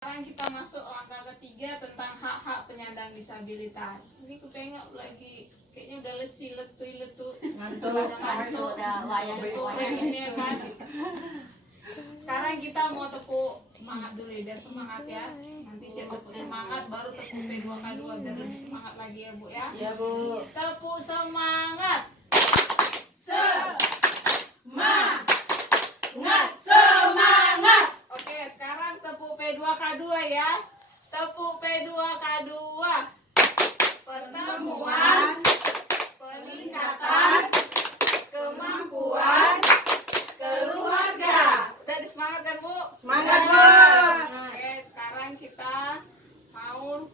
Sekarang kita masuk langkah ketiga tentang hak-hak penyandang disabilitas. Ini aku tengok lagi kayaknya udah letu ngantuk udah wayang sore ini ya kan. Sekarang kita mau tepuk semangat dulu ya, biar semangat ya. Nanti siap tepuk semangat baru tepuk P2K2 biar lebih semangat lagi ya Bu ya. ya Bu. Tepuk semangat. Semangat. Oke, sekarang tepuk P2K2 ya. Tepuk P2K2. Pertemuan peningkatan kemampuan keluarga. Udah disemangatkan Bu? Semangat, Bu. Oke, sekarang kita mau,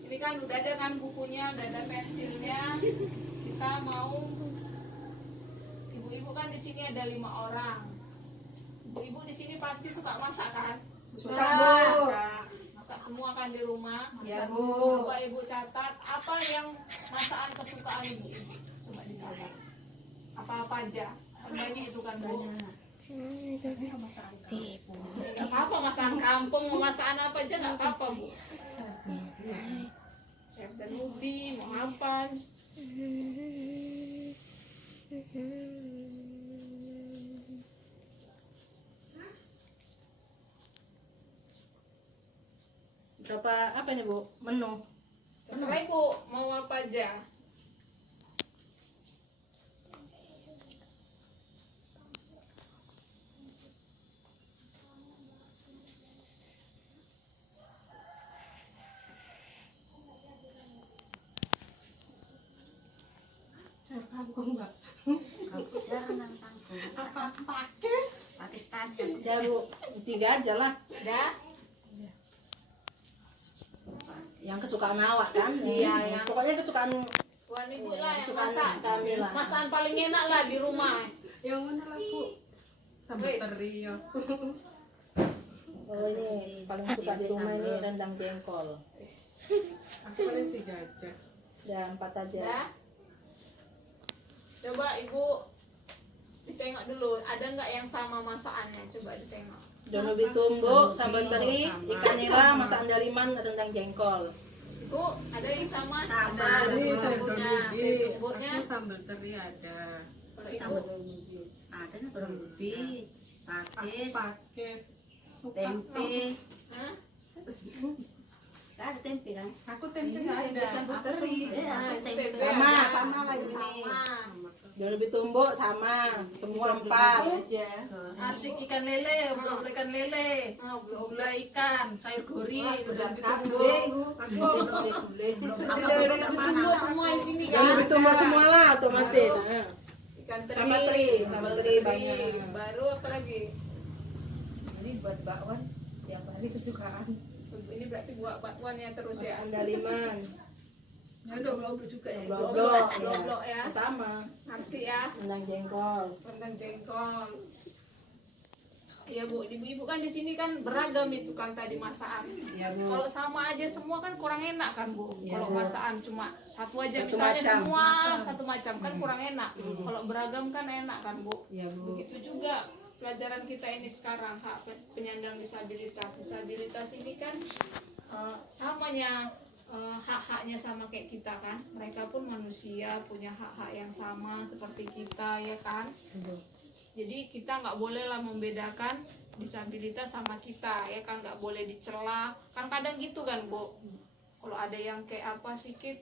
ini kan udah ada kan bukunya, udah ada pensilnya. Kita mau, ibu-ibu kan di sini ada 5 orang. Ibu-ibu di sini pasti suka masak kan? Suka Bu. Masak semua kan di rumah. Ya Bu. Coba ibu catat apa yang masakan kesukaan ibu. Coba dicatat. Apa-apa aja. Banyak itu kan Bu. Gak apa-apa masakan kampung, mau masakan apa aja gak apa-apa Bu. Chef dan ubi, mau apa? Apa nih Bu? Menu. Terserah ibu mau apa aja. Kangkung Mbak. jangan tanggung Apa pakis? Pakistan Ya Bu, 3 aja lah. Udah? Yang kesukaan awak kan? Iya, yang pokoknya kesukaan Bukan ibu lah yang kesukaan masak. kami lah. Masakan paling enak lah di rumah. Yang mana lah Bu? Sambal Wis. teri ya. Oh ini paling suka di rumah ini rendang jengkol. Aku paling 3 aja. Ya 4 aja. Udah? Coba ibu ditengok dulu, ada nggak yang sama masakannya? Coba ditengok. Daun ubi tumbuk, sambal teri, ikan nila, masakan daliman, rendang jengkol. Ibu ada yang sama? Sama. Ini Ada sambal ubi. tumbuknya. Aku sambal teri ada. Kalau ibu ada nih belum ubi pakis Pakai suka. tempe hah? kan ada tempe kan Aku tempe nggak ada. campur Aku teri sambal. tempe Sama, ada. sama lagi Sama. nih. Daun ubi tumbuk sama, semua Sambal 4. teri aja Asik ikan lele, obrol ikan lele, Oh, belum. gula ikan, sayur gori, udah kambing Tunggu semua di sini Daun kan? ubi tumbuk semua lah, otomatis. Nah. Ikan teri. Sambal teri, sambal teri banyak. Baru apa lagi? ini buat bakwan yang paling kesukaan Ini berarti buat bakwan ya terus ya. Masakan daliman, ya udah obrol juga ya. blok Blok ya. ya. Sama, Nasi ya. rendang jengkol. Rendang jengkol. Iya Bu, ibu-ibu kan di sini kan beragam itu kan tadi masakan. Ya Bu. Kalau sama aja semua kan kurang enak kan Bu. Iya, Kalau Bu. masakan cuma satu aja Satu misalnya macam. semua satu macam kan kurang enak. Kalau beragam kan enak kan Bu. Ya Bu. Begitu juga pelajaran kita ini sekarang hak penyandang disabilitas. Disabilitas ini kan samanya hak-haknya sama kayak kita kan. Mereka pun manusia punya hak-hak yang sama seperti kita ya kan. Jadi kita nggak boleh lah membedakan disabilitas sama kita ya kan, nggak boleh dicela kan, kadang gitu kan Bu. Kalau ada yang kayak apa sedikit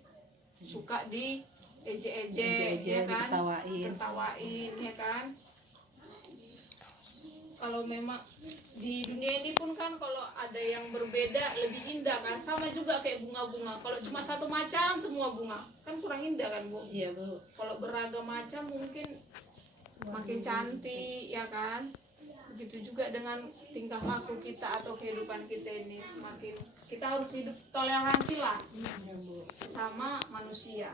suka di ejek-ejek ya kan, tertawain ya kan. Kalau memang di dunia ini pun kan kalau ada yang berbeda lebih indah kan, sama juga kayak bunga-bunga. Kalau cuma satu macam semua bunga kan kurang indah kan Bu. Iya Bu. Kalau beragam macam mungkin makin cantik ya kan. Begitu juga dengan tingkah laku kita atau kehidupan kita ini, semakin kita harus hidup toleransi lah sama manusia.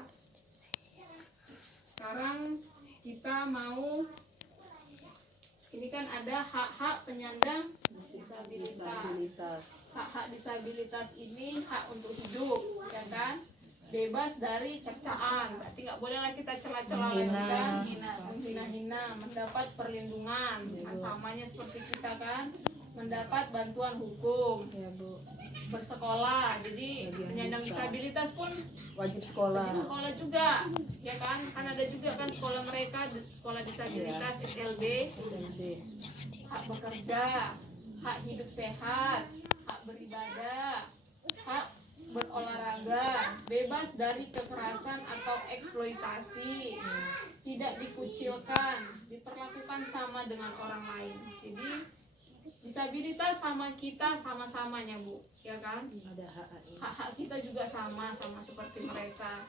Sekarang kita mau, ini kan ada hak-hak penyandang disabilitas. Hak-hak disabilitas ini hak untuk hidup ya kan, bebas dari cercaan, berarti nggak boleh lah kita celah-celah Menghina. menghina-hina, mendapat perlindungan kan, samanya seperti kita kan, mendapat bantuan hukum, Ya Bu, bersekolah. Jadi penyandang disabilitas pun wajib sekolah. wajib sekolah juga, ya kan? Kan ada juga kan sekolah mereka, sekolah disabilitas SLB. SMP. Hak bekerja, hak hidup sehat, hak beribadah, hak berolahraga, bebas dari kekerasan atau eksploitasi, tidak dikucilkan, diperlakukan sama dengan orang lain. Jadi disabilitas sama kita sama-samanya Bu, ya kan? Ada hak Hak-hak kita juga sama seperti mereka.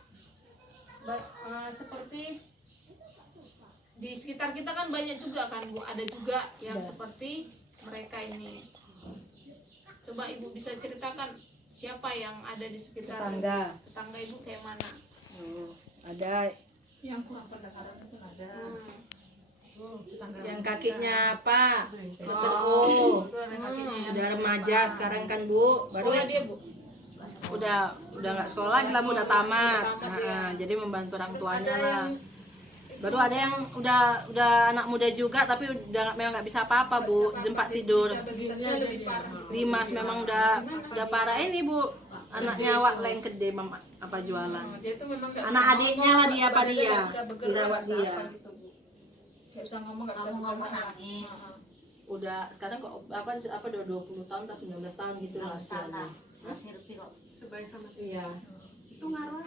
Seperti di sekitar kita kan banyak juga kan Bu, ada juga yang Ya. seperti mereka ini. Coba Ibu bisa ceritakan siapa yang ada di sekitar tetangga. tetangga Ibu kayak mana? Ada Yang kurang pendekaran itu ada. yang kakinya apa? Dokter O. Itu ada kakinya yang Udah remaja sekarang kan Bu, baru sekolah dia Bu. udah nggak sekolah lagi lah Bu, udah tamat. Tamat, ya. Jadi membantu orang Terus tuanya ada lah. yang Baru ada yang udah anak muda juga tapi memang nggak bisa apa-apa Bu, di tempat tidur. disabilitasnya lebih parah. Dimas memang udah parah ini Bu, anaknya awak lain gede apa jualan. Dia tuh memang nggak Anak bisa adiknya ngomong, lah dia apa nggak dia? bisa bergerak, Dirawat nggak bisa dia. apa gitu, Bu. Nggak bisa ngomong, nggak bisa Ngomong-ngomong bergerak. nangis. Udah sekarang kok apa udah 20 tahun atau 19 tahun gitu lah Nggak usah lah. usianya. Masih lebih kok. Sebaik sama Iya. itu ngaruh.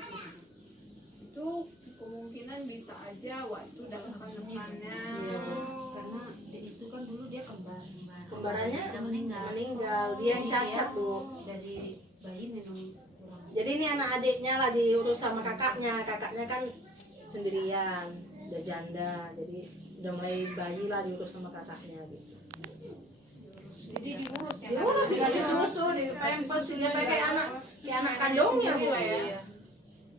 Itu kemungkinan bisa aja waktu dalam kandungannya. Iya, Bu. Karena itu kan dulu dia kembar. Kembarannya Udah meninggal. Dia yang cacat Bu. Dari bayi memang kurang. Jadi ini anak adiknya lah diurus sama kakaknya kan sendirian, udah janda, jadi udah mulai bayi lah diurus sama kakaknya gitu. Jadi diurus ya. Diurus, dikasih susu, di pampers, dia kayak anak kandungnya Bu. Iya.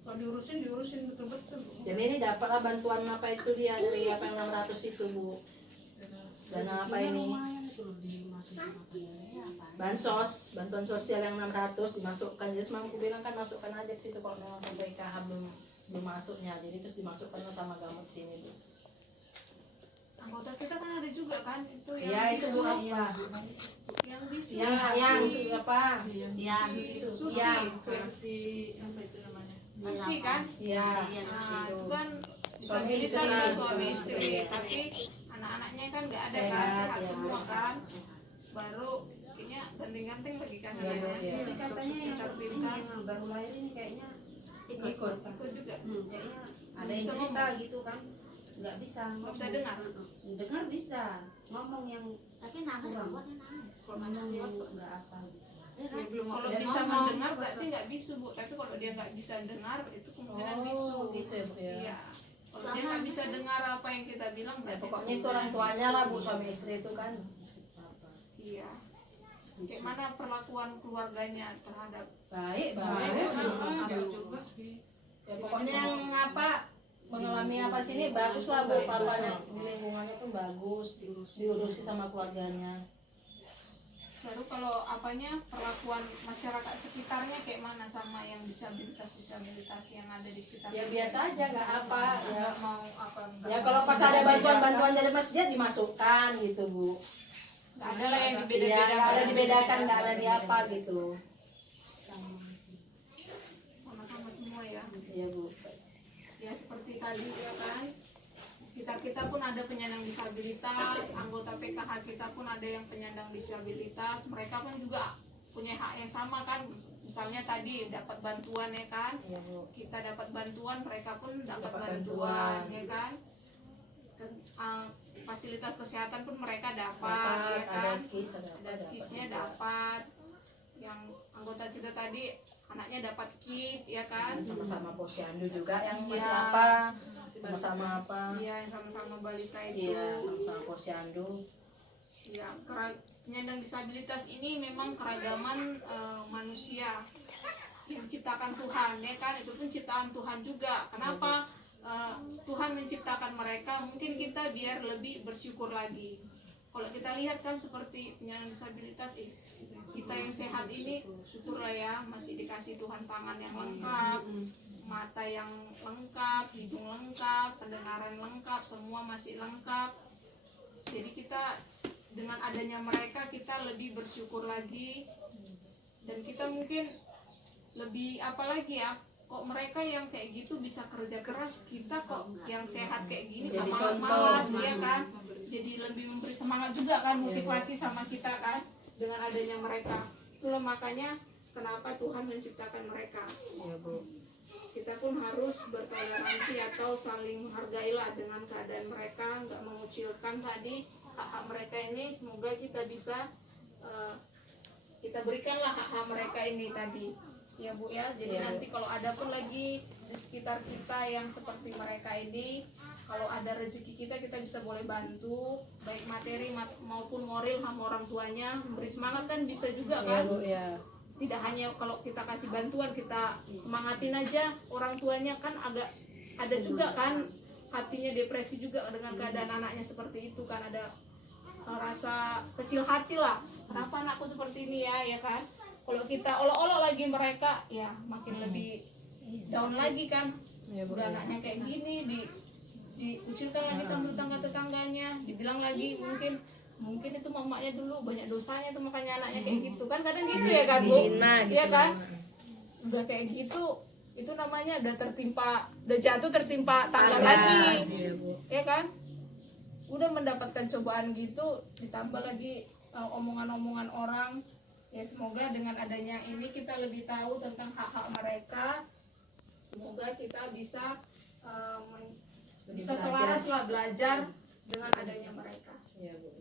Kalau diurusin betul-betul, Bu. Jadi ini dapatlah bantuan apa itu dia dari apa yang 600 itu Bu. Dana apa ini? Bansos, bantuan sosial yang 600 dimasukkan. Jadi semua aku bilang kan masukkan aja ke situ kalau memang PKH belum masuknya. Jadi terus dimasukkan sama gamut sini Bu. Anggota kita kan ada juga kan itu yang Iya itu Bu apa? yang bisu. Yang apa? Yang itu. Susi. Yang Susi apa itu namanya? Susi kan? Iya. Nah, itu kan Suami disabilitas istri. kan suami istri, tapi anak-anaknya kan nggak ada kan, Sehat, sehat ya. semua kan. Baru kayaknya ganteng-ganteng lagi kan Iya, anaknya. iya. Jadi katanya yang pintar yang baru lahir ini kayaknya ikut juga. kayaknya ada yang Bisa cerita ngomong. gitu kan, nggak bisa Nggak bisa ngomong. dengar. Dengar bisa, ngomong yang Tapi nangis kurang. buatnya nangis. Ngomong yang nggak apa. Ya, belum kalau Dan bisa ngomong. mendengar berarti nggak bisu Bu, tapi kalau dia nggak bisa dengar itu kemungkinan bisu. Oh gitu ya Bu ya. Iya. Kalau dia nggak bisa dengar apa yang kita bilang, Ya, berarti pokoknya itu orang tuanya lah Bu, suami istri itu kan. iya. Kayak mana perlakuan keluarganya terhadap Baik, Baik, bagus. ada juga sih. Ya, pokoknya yang apa mengalami apa sini bagus lah Bu, papanya di lingkungannya pun bagus, diurusi sama keluarganya. baru kalau apanya perlakuan masyarakat sekitarnya kayak mana sama yang disabilitas yang ada di sekitar. Ya biasa aja nggak apa ya. Nggak mau apa nggak Ya mau. kalau pas ada bantuan-bantuan dari masjid dimasukkan gitu Bu. Nggak ada lah yang Ya dibeda-bedakan. nggak ada dibedakan, nggak ada di apa gitu. Sama-sama semua ya. Iya Bu. Ya seperti tadi ya kan. Di sekitar kita pun ada penyandang disabilitas, anggota PKH kita pun ada yang penyandang disabilitas, mereka pun juga punya hak yang sama kan. Misalnya tadi dapat bantuan ya kan, Iya Bu. kita dapat bantuan, mereka pun dapat Dapat bantuan bantuan. ya kan. Fasilitas kesehatan pun mereka dapat Dapat, ya ada kan, KIS, ada apa, ada dapat KIS-nya juga. dapat. Yang anggota kita tadi anaknya dapat KIP ya kan. Sama-sama posyandu juga yang masih Iya. apa? Sama-sama apa? Iya, yang sama-sama balita itu. Iya, sama-sama posyandu. Ya, penyandang disabilitas ini memang keragaman manusia yang diciptakan Tuhan ya kan, itu pun ciptaan Tuhan juga. Kenapa Tuhan menciptakan mereka? Mungkin kita biar lebih bersyukur lagi. Kalau kita lihat kan seperti penyandang disabilitas, kita yang sehat ini syukurlah ya, masih dikasih Tuhan tangan yang lengkap, mata yang lengkap, hidung lengkap, pendengaran lengkap, semua masih lengkap. Jadi kita dengan adanya mereka kita lebih bersyukur lagi, dan kita mungkin lebih apalagi ya, kok mereka yang kayak gitu bisa kerja keras, kita kok yang sehat kayak gini Jadi nggak contoh. malas-malas ya kan, jadi lebih memberi semangat juga kan, motivasi sama kita kan dengan adanya mereka. Itulah makanya kenapa Tuhan menciptakan mereka. Iya Bu. Kita pun harus bertoleransi atau saling menghargailah dengan keadaan mereka, nggak mengucilkan tadi hak-hak mereka ini. Semoga kita bisa kita berikanlah hak-hak mereka ini tadi ya Bu ya. Jadi Ya, Bu. nanti kalau ada pun lagi di sekitar kita yang seperti mereka ini, kalau ada rezeki kita bisa boleh bantu baik materi maupun moral sama orang tuanya, memberi semangat kan bisa juga Iya kan. Bu ya. Tidak hanya kalau kita kasih bantuan kita semangatin aja orang tuanya, kan agak ada juga kan hatinya depresi juga dengan keadaan anaknya seperti itu kan, ada rasa kecil hati lah, kenapa anakku seperti ini ya kan. Kalau kita olok-olok lagi mereka ya makin lebih down lagi kan. Iya Bu. Udah anaknya kayak gini diucilkan lagi sama tetangga-tetangganya, dibilang lagi mungkin itu mamanya dulu banyak dosanya tuh makanya anaknya kayak gitu kan, kadang gitu ya kan Bu. Dihina gitu Iya kan, lah. udah kayak gitu itu namanya udah jatuh tertimpa tangga Tangga. lagi Iya Bu. ya kan, udah mendapatkan cobaan gitu ditambah lagi omongan-omongan orang ya. Semoga dengan adanya ini kita lebih tahu tentang hak-hak mereka, semoga kita bisa bisa selaras lah belajar dengan adanya mereka. Iya Bu.